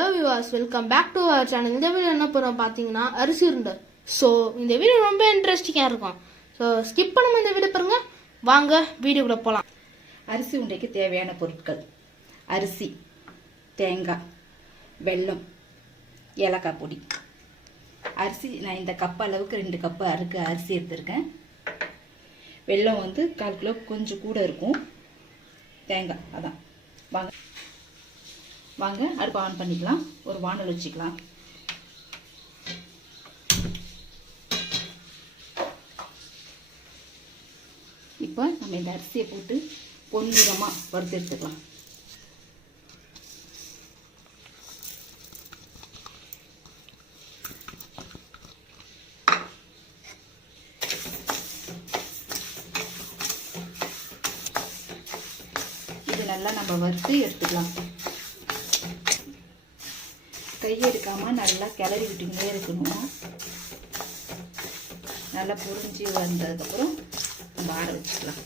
Hello viewers, welcome back to our channel. இந்த video என்ன போறோம் பாத்தீங்கன்னா அரிசி உருண்டை. ஸோ இந்த வீடியோ ரொம்ப இன்ட்ரெஸ்டிங்காக இருக்கும். ஸோ ஸ்கிப் பண்ணாம இந்த வீடியோ பாருங்க. வாங்க வீடியோக்குள்ள போகலாம். அரிசி உருண்டைக்கு தேவையான பொருட்கள்: அரிசி, தேங்காய், வெல்லம், ஏலக்காய் பொடி. அரிசி நான் இந்த கப் அளவுக்கு 2 கப்பு அரிசி எடுத்திருக்கேன். வெல்லம் 1/4 கிலோ கொஞ்சம் கூட இருக்கும். தேங்காய் அதான். வாங்க அடுப்பு ஆன் பண்ணிக்கலாம். ஒரு வானல் வச்சுக்கலாம். இப்போ நம்ம இந்த அரிசியை போட்டு பொன்னிறமாக வறுத்து எடுத்துக்கலாம். இது நல்லா நம்ம வறுத்து எடுத்துக்கலாம். கையெடுக்காமல் நல்லா கிளறி விட்டுக்கிட்டே இருக்கணும். நல்லா பொரிஞ்சு வந்ததுக்கப்புறம் நம்ம ஆற வச்சுக்கலாம்.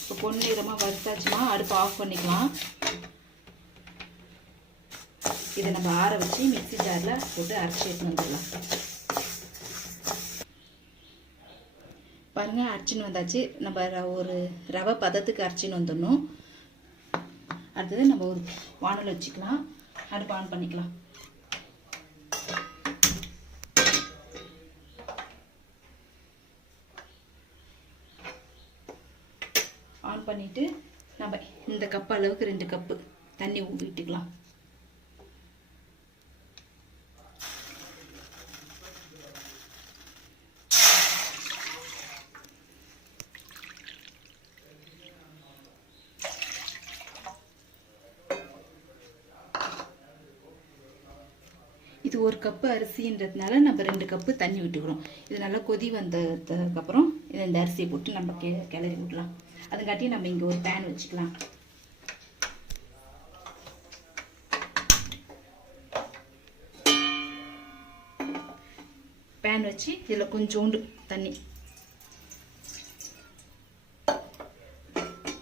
இப்போ பொன்னிறமாக வறுத்தாச்சுன்னா அடுப்பு ஆஃப் பண்ணிக்கலாம். இதை நம்ம ஆற வச்சு மிக்ஸி ஜாரில் போட்டு அரைச்சி எடுத்துன்னு வந்துடலாம். பாருங்கள், அரைச்சின்னு வந்தாச்சு. நம்ம ஒரு ரவை பதத்துக்கு அரைச்சின்னு வந்துடணும். அடுத்தது நம்ம ஒரு வானல் வச்சுக்கலாம். அடுப்பு ஆன் பண்ணிக்கலாம். ஆன் பண்ணிட்டு நம்ம இந்த கப் அளவுக்கு 2 கப்பு தண்ணி ஊற்றிக்கலாம். இது 1 கப்பு அரிசின்றதுனால நம்ம 2 கப்பு தண்ணி விட்டுக்கிறோம். இது நல்லா கொதி வந்ததுக்கப்புறம் இந்த அரிசியை போட்டு நம்ம கிளறி விடலாம். அதுக்காட்டி நம்ம இங்கே ஒரு பேன் வச்சுக்கலாம். பேன் வச்சு இதில் கொஞ்சோண்டு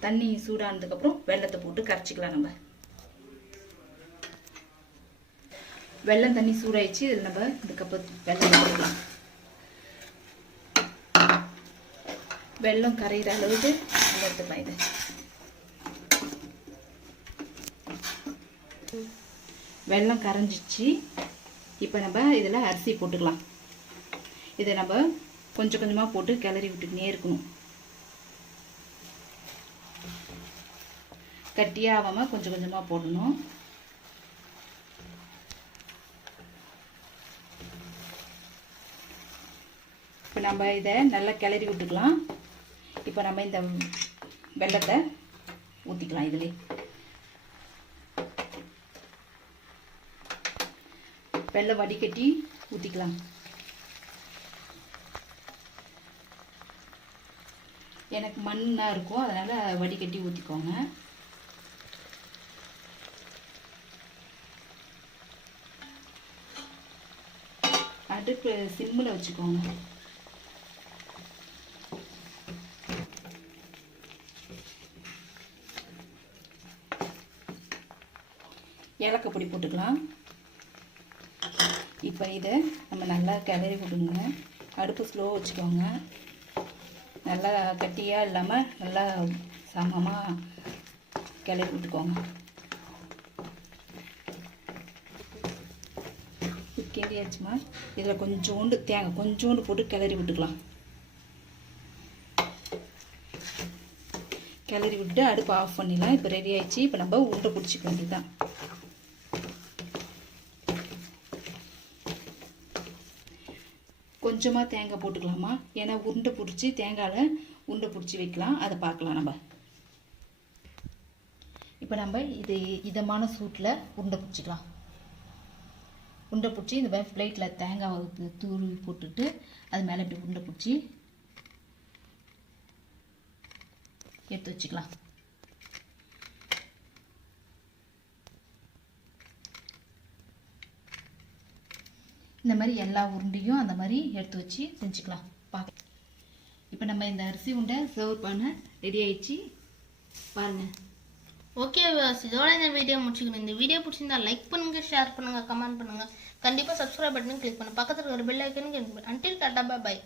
தண்ணி சூடானதுக்கப்புறம் வெல்லத்தை போட்டு கரைச்சிக்கலாம். நம்ம வெல்லம் தண்ணி சூடாயிடுச்சு. இதில் நம்ம இந்த கப்பு வெல்லம் போட்டுக்கலாம். வெல்லம் கரையிற அளவுக்கு எடுத்துக்கலாம். இது வெல்லம் கரைஞ்சிச்சு. இப்போ நம்ம இதில் அரிசி போட்டுக்கலாம். இதை நம்ம கொஞ்சம் கொஞ்சமாக போட்டு கிளறி விட்டுக்கினே இருக்கணும். கட்டியாகாமல் கொஞ்சம் கொஞ்சமாக போடணும். இப்போ நம்ம இதை நல்லா கிளறி விட்டுக்கலாம். இப்போ நம்ம இந்த வெல்லத்தை ஊற்றிக்கலாம். இதிலே வெல்லம் வடிகட்டி ஊற்றிக்கலாம். எனக்கு மண்ணாக இருக்கும், அதனால் வடிகட்டி ஊற்றிக்கோங்க. அடுப்பு சிம்மில் வச்சுக்கோங்க. ஏலக்காய் பொடி போட்டுக்கலாம். இப்போ இதை நம்ம நல்லா கிளறி விடுங்க. அடுப்பு ஸ்லோ வச்சுக்கோங்க. நல்லா கட்டியாக இல்லாமல் நல்லா சமமாக கிளறி விட்டுக்கோங்க. கிண்டியாச்சுமா இதில் கொஞ்சோண்டு தேங்காய் கொஞ்சோண்டு போட்டு கிளறி விட்டுக்கலாம். கிளறி விட்டு அடுப்பு ஆஃப் பண்ணிடலாம். இப்போ ரெடி ஆயிடுச்சு. இப்போ நம்ம உருண்டை பிடிச்சிக்க வேண்டியதுதான். கொஞ்சமாக தேங்காய் போட்டுக்கலாமா, ஏன்னா உருண்டை பிடிச்சி தேங்காயில் உருண்டை பிடிச்சி வைக்கலாம். அதை பார்க்கலாம் நம்ம. இப்போ நம்ம இது இதமான சூட்டில் உருண்டை பிடிச்சிக்கலாம். உருண்டை பிடிச்சி இந்த மாதிரி பிளேட்டில் தேங்காய் தூவி போட்டுட்டு அது மேலே இப்படி உருண்டை பிடிச்சி எடுத்து வச்சுக்கலாம். இந்த மாதிரி எல்லா உருண்டையும் அந்த மாதிரி எடுத்து வச்சு செஞ்சுக்கலாம். இப்போ நம்ம இந்த அரிசி உருண்டை சர்வ் பண்ண ரெடி ஆயிடுச்சு. பாருங்க. ஓகே வியூவர்ஸ், இதோட இந்த வீடியோ முடிச்சுக்கணும். இந்த வீடியோ பிடிச்சிருந்தா லைக் பண்ணுங்க, ஷேர் பண்ணுங்க, கமெண்ட் பண்ணுங்க. கண்டிப்பா சப்ஸ்கிரைப் பட்டனை கிளிக் பண்ணுங்க. பக்கத்துல இருக்கிற பெல் ஐக்கனுக்கு. Until tata by.